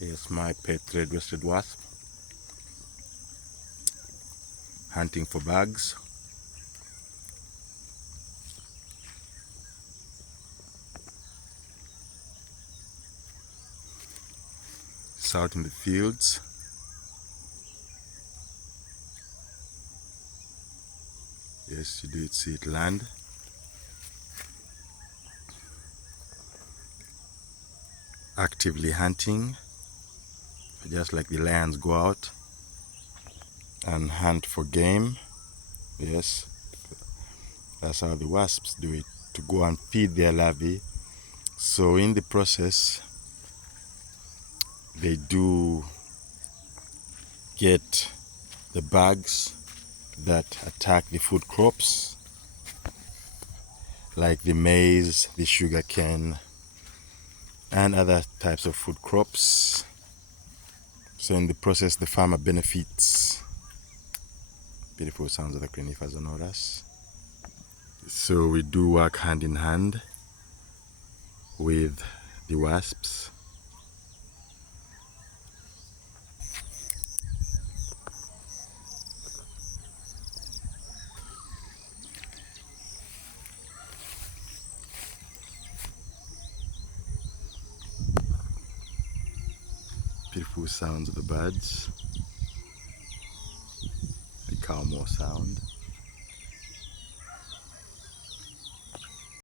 Here's my pet ThreadWaisted Wasp, hunting for bugs. It's out in the fields. Yes, you did see it land. Actively hunting, just like the lions go out and hunt for game. Yes, that's how the wasps do it, to go and feed their larvae. So in the process, they do get the bugs that attack the food crops, like the maize, the sugarcane, and other types of food crops. So in the process, the farmer benefits. Beautiful sounds of the conifers on us. So we do work hand in hand with the wasps. Beautiful sounds of the birds. The cow moo sound.